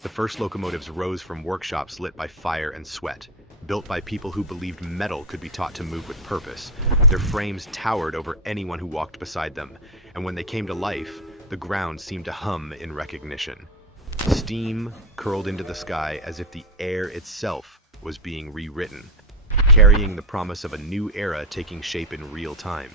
The first locomotives rose from workshops lit by fire and sweat, built by people who believed metal could be taught to move with purpose. Their frames towered over anyone who walked beside them, and when they came to life, the ground seemed to hum in recognition. Steam curled into the sky as if the air itself was being rewritten, carrying the promise of a new era taking shape in real time.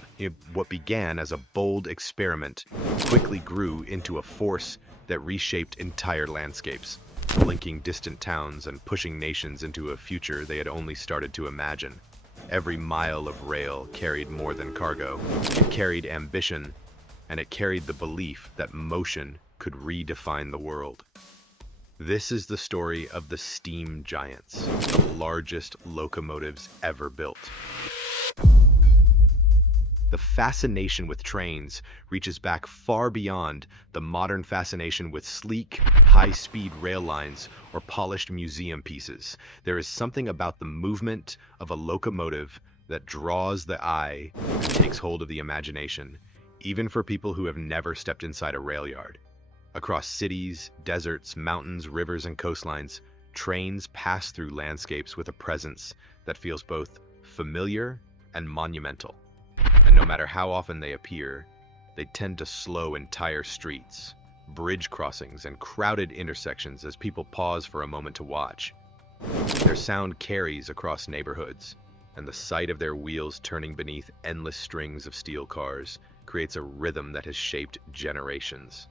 What began as a bold experiment quickly grew into a force that reshaped entire landscapes, linking distant towns and pushing nations into a future they had only started to imagine. Every mile of rail carried more than cargo. It carried ambition, and it carried the belief that motion could redefine the world. This is the story of the steam giants, the largest locomotives ever built. The fascination with trains reaches back far beyond the modern fascination with sleek, high-speed rail lines or polished museum pieces. There is something about the movement of a locomotive that draws the eye and takes hold of the imagination, even for people who have never stepped inside a rail yard. Across cities, deserts, mountains, rivers, and coastlines, trains pass through landscapes with a presence that feels both familiar and monumental. And no matter how often they appear, they tend to slow entire streets, bridge crossings, and crowded intersections as people pause for a moment to watch. Their sound carries across neighborhoods, and the sight of their wheels turning beneath endless strings of steel cars creates a rhythm that has shaped generations.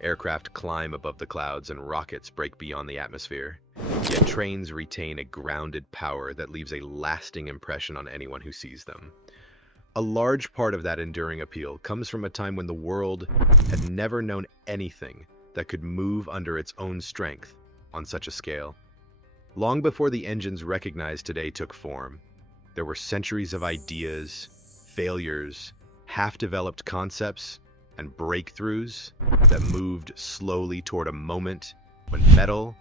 Aircraft climb above the clouds and rockets break beyond the atmosphere, yet trains retain a grounded power that leaves a lasting impression on anyone who sees them. A large part of that enduring appeal comes from a time when the world had never known anything that could move under its own strength on such a scale. Long before the engines recognized today took form, there were centuries of ideas, failures, half-developed concepts, and breakthroughs that moved slowly toward a moment when metal,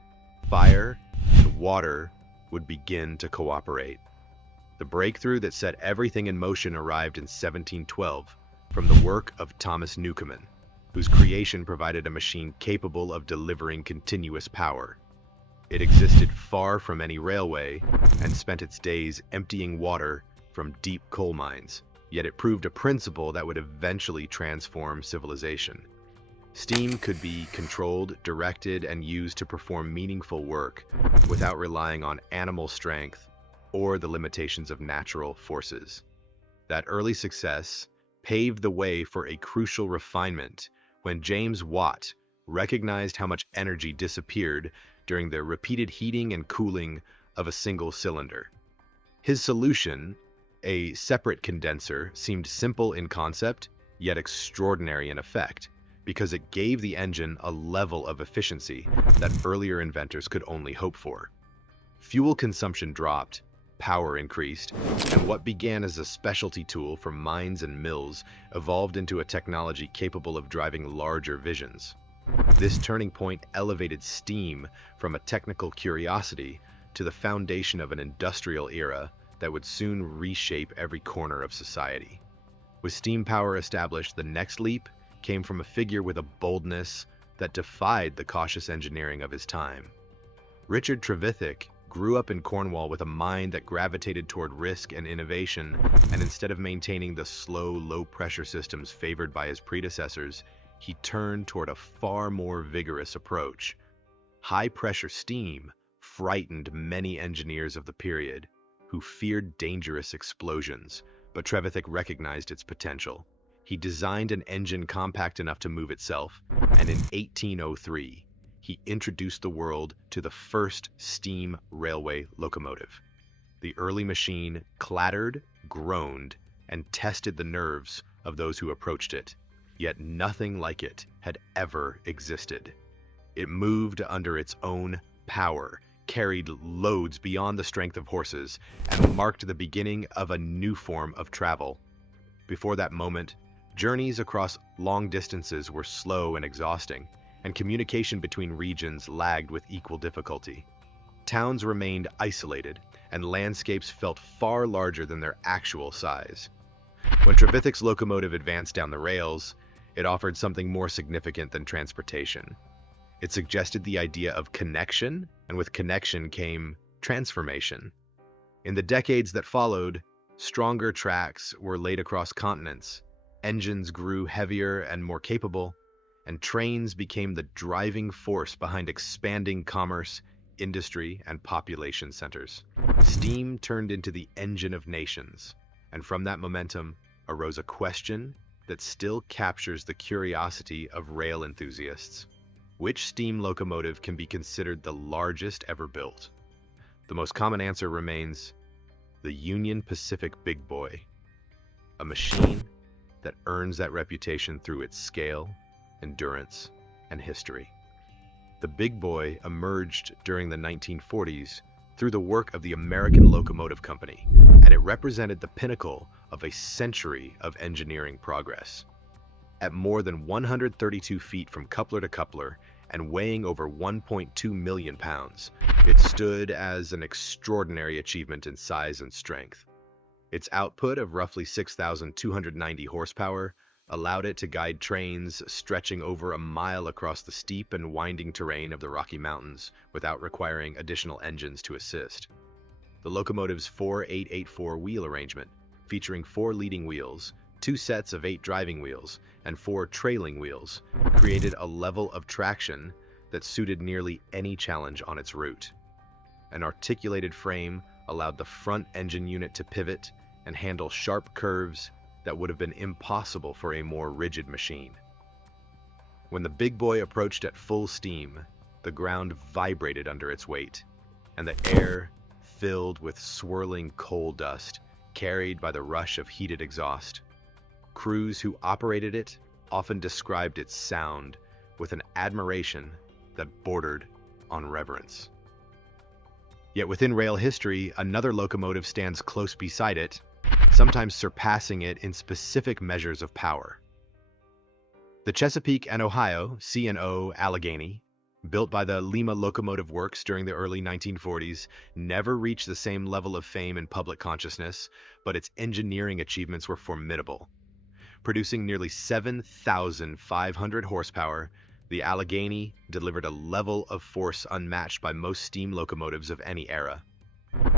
fire, and water would begin to cooperate. The breakthrough that set everything in motion arrived in 1712 from the work of Thomas Newcomen, whose creation provided a machine capable of delivering continuous power. It existed far from any railway and spent its days emptying water from deep coal mines, yet it proved a principle that would eventually transform civilization. Steam could be controlled, directed, and used to perform meaningful work without relying on animal strength or the limitations of natural forces. That early success paved the way for a crucial refinement when James Watt recognized how much energy disappeared during the repeated heating and cooling of a single cylinder. His solution, a separate condenser, seemed simple in concept, yet extraordinary in effect, because it gave the engine a level of efficiency that earlier inventors could only hope for. Fuel consumption dropped, power increased, and what began as a specialty tool for mines and mills evolved into a technology capable of driving larger visions. This turning point elevated steam from a technical curiosity to the foundation of an industrial era that would soon reshape every corner of society. With steam power established, the next leap came from a figure with a boldness that defied the cautious engineering of his time. Richard Trevithick grew up in Cornwall with a mind that gravitated toward risk and innovation, and instead of maintaining the slow, low-pressure systems favored by his predecessors, he turned toward a far more vigorous approach. High-pressure steam frightened many engineers of the period, who feared dangerous explosions, but Trevithick recognized its potential. He designed an engine compact enough to move itself, and in 1803, he introduced the world to the first steam railway locomotive. The early machine clattered, groaned, and tested the nerves of those who approached it, yet nothing like it had ever existed. It moved under its own power, carried loads beyond the strength of horses, and marked the beginning of a new form of travel. Before that moment, journeys across long distances were slow and exhausting, and communication between regions lagged with equal difficulty. Towns remained isolated, and landscapes felt far larger than their actual size. When Trevithick's locomotive advanced down the rails, it offered something more significant than transportation. It suggested the idea of connection, and with connection came transformation. In the decades that followed, stronger tracks were laid across continents, engines grew heavier and more capable, and trains became the driving force behind expanding commerce, industry, and population centers. Steam turned into the engine of nations, and from that momentum arose a question that still captures the curiosity of rail enthusiasts. Which steam locomotive can be considered the largest ever built? The most common answer remains the Union Pacific Big Boy, a machine that earns that reputation through its scale, endurance, and history. The Big Boy emerged during the 1940s through the work of the American Locomotive Company, and it represented the pinnacle of a century of engineering progress. At more than 132 feet from coupler to coupler and weighing over 1.2 million pounds, it stood as an extraordinary achievement in size and strength. Its output of roughly 6,290 horsepower allowed it to guide trains stretching over a mile across the steep and winding terrain of the Rocky Mountains without requiring additional engines to assist. The locomotive's 4-8-8-4 wheel arrangement, featuring 4 leading wheels, 2 sets of 8 driving wheels, and 4 trailing wheels, created a level of traction that suited nearly any challenge on its route. An articulated frame allowed the front engine unit to pivot and handle sharp curves that would have been impossible for a more rigid machine. When the Big Boy approached at full steam, the ground vibrated under its weight, and the air filled with swirling coal dust carried by the rush of heated exhaust. Crews who operated it often described its sound with an admiration that bordered on reverence. Yet within rail history, another locomotive stands close beside it, sometimes surpassing it in specific measures of power. The Chesapeake and Ohio C&O Allegheny, built by the Lima Locomotive Works during the early 1940s, never reached the same level of fame in public consciousness, but its engineering achievements were formidable. Producing nearly 7,500 horsepower, the Allegheny delivered a level of force unmatched by most steam locomotives of any era.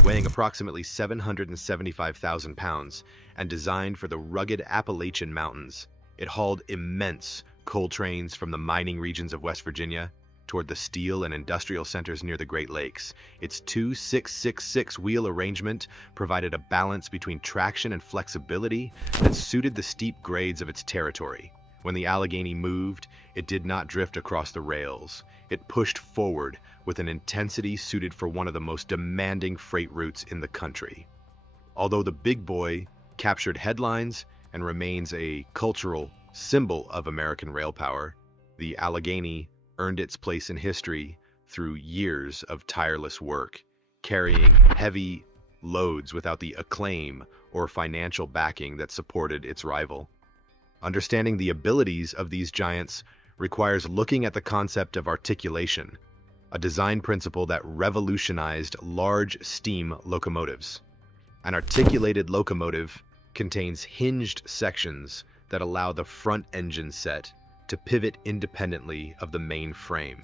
Weighing approximately 775,000 pounds and designed for the rugged Appalachian Mountains, it hauled immense coal trains from the mining regions of West Virginia toward the steel and industrial centers near the Great Lakes. Its 2-6-6-6 wheel arrangement provided a balance between traction and flexibility that suited the steep grades of its territory. When the Allegheny moved, it did not drift across the rails. It pushed forward with an intensity suited for one of the most demanding freight routes in the country. Although the Big Boy captured headlines and remains a cultural symbol of American rail power, the Allegheny earned its place in history through years of tireless work, carrying heavy loads without the acclaim or financial backing that supported its rival. Understanding the abilities of these giants requires looking at the concept of articulation, a design principle that revolutionized large steam locomotives. An articulated locomotive contains hinged sections that allow the front engine set to pivot independently of the main frame.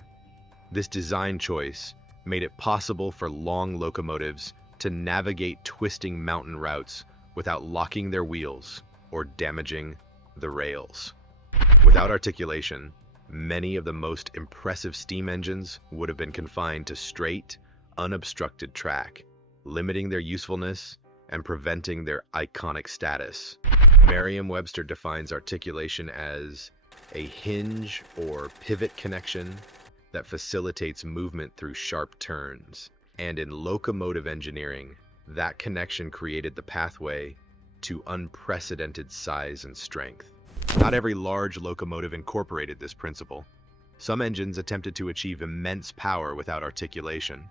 This design choice made it possible for long locomotives to navigate twisting mountain routes without locking their wheels or damaging the rails. Without articulation, many of the most impressive steam engines would have been confined to straight, unobstructed track, limiting their usefulness and preventing their iconic status. Merriam-Webster defines articulation as a hinge or pivot connection that facilitates movement through sharp turns. And in locomotive engineering, that connection created the pathway to unprecedented size and strength. Not every large locomotive incorporated this principle. Some engines attempted to achieve immense power without articulation,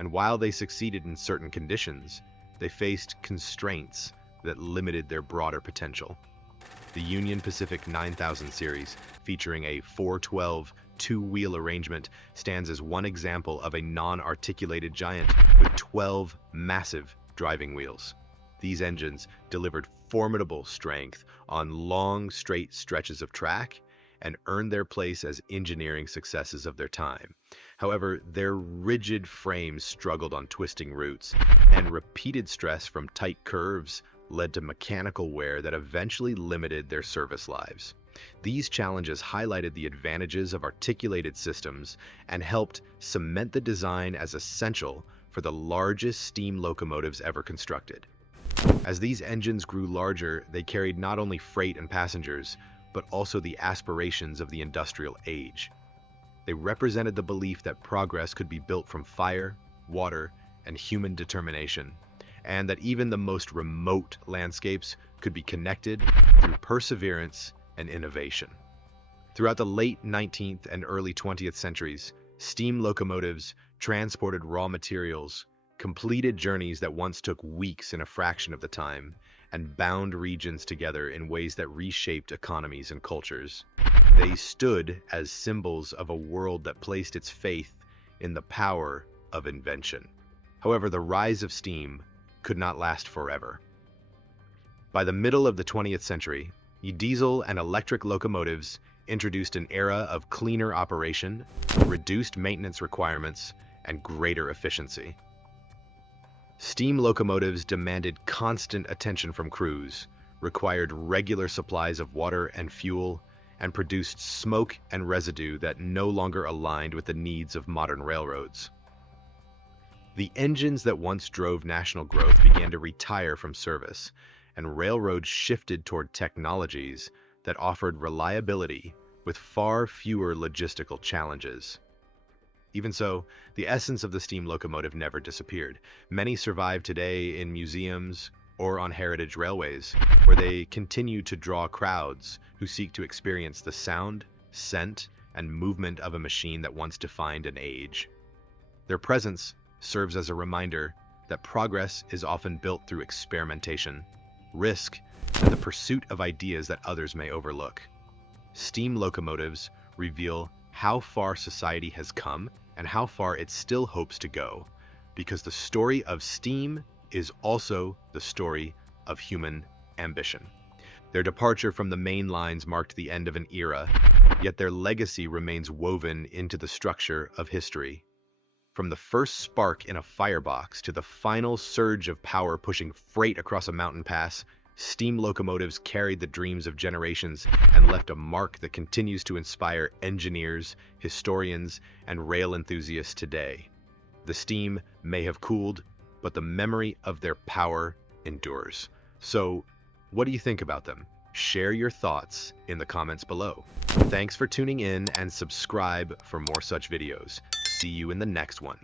and while they succeeded in certain conditions, they faced constraints that limited their broader potential. The Union Pacific 9000 series, featuring a 412 two-wheel arrangement, stands as one example of a non-articulated giant with 12 massive driving wheels. These engines delivered formidable strength on long, straight stretches of track and earned their place as engineering successes of their time. However, their rigid frames struggled on twisting routes, and repeated stress from tight curves led to mechanical wear that eventually limited their service lives. These challenges highlighted the advantages of articulated systems and helped cement the design as essential for the largest steam locomotives ever constructed. As these engines grew larger, they carried not only freight and passengers, but also the aspirations of the industrial age. They represented the belief that progress could be built from fire, water, and human determination, and that even the most remote landscapes could be connected through perseverance and innovation. Throughout the late 19th and early 20th centuries, steam locomotives transported raw materials, completed journeys that once took weeks in a fraction of the time, and bound regions together in ways that reshaped economies and cultures. They stood as symbols of a world that placed its faith in the power of invention. However, the rise of steam could not last forever. By the middle of the 20th century, diesel and electric locomotives introduced an era of cleaner operation, reduced maintenance requirements, and greater efficiency. Steam locomotives demanded constant attention from crews, required regular supplies of water and fuel, and produced smoke and residue that no longer aligned with the needs of modern railroads. The engines that once drove national growth began to retire from service, and railroads shifted toward technologies that offered reliability with far fewer logistical challenges. Even so, the essence of the steam locomotive never disappeared. Many survive today in museums or on heritage railways, where they continue to draw crowds who seek to experience the sound, scent, and movement of a machine that once defined an age. Their presence serves as a reminder that progress is often built through experimentation, risk, and the pursuit of ideas that others may overlook. Steam locomotives reveal how far society has come and how far it still hopes to go, because the story of steam is also the story of human ambition. Their departure from the main lines marked the end of an era, yet their legacy remains woven into the structure of history. From the first spark in a firebox to the final surge of power pushing freight across a mountain pass, steam locomotives carried the dreams of generations and left a mark that continues to inspire engineers, historians, and rail enthusiasts today. The steam may have cooled, but the memory of their power endures. So, what do you think about them? Share your thoughts in the comments below. Thanks for tuning in and subscribe for more such videos. See you in the next one.